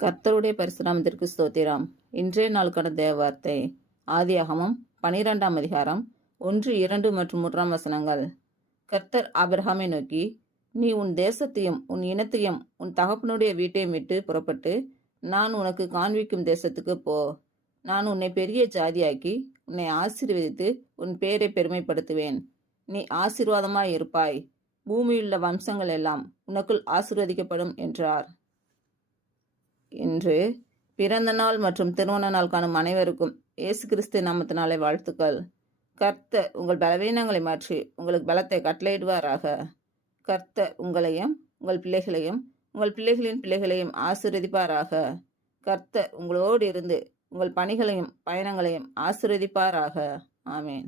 கர்த்தருடைய பரிசுநாமத்திற்கு ஸ்தோத்திரம். இன்றைய நாளுக்கான தேவ வார்த்தை ஆதியாகமம் 12ஆம் அதிகாரம் 1, 2 மற்றும் 3ஆம் வசனங்கள். கர்த்தர் ஆபிரகாமை நோக்கி, நீ உன் தேசத்தையும் உன் இனத்தையும் உன் தகப்பனுடைய வீட்டையும் விட்டு புறப்பட்டு நான் உனக்கு காண்பிக்கும் தேசத்துக்கு போ. நான் உன்னை பெரிய ஜாதியாக்கி உன்னை ஆசீர்வதித்து உன் பேரை பெருமைப்படுத்துவேன். நீ ஆசீர்வாதமாய் இருப்பாய். பூமியுள்ள வம்சங்கள் எல்லாம் உனக்குள் ஆசீர்வதிக்கப்படும் என்றார். இன்று பிறந்த நாள் மற்றும் திருமண நாள் காணும் அனைவருக்கும் இயேசு கிறிஸ்து நாமத்தினாலே வாழ்த்துக்கள். கர்த்தர் உங்கள் பலவீனங்களை மாற்றி உங்களுக்கு பலத்தை கட்டளையிடுவாராக. கர்த்தர் உங்களையும் உங்கள் பிள்ளைகளையும் உங்கள் பிள்ளைகளின் பிள்ளைகளையும் ஆசீர்வதிப்பாராக. கர்த்தர் உங்களோடு இருந்து உங்கள் பணிகளையும் பயணங்களையும் ஆசீர்வதிப்பாராக. ஆமேன்.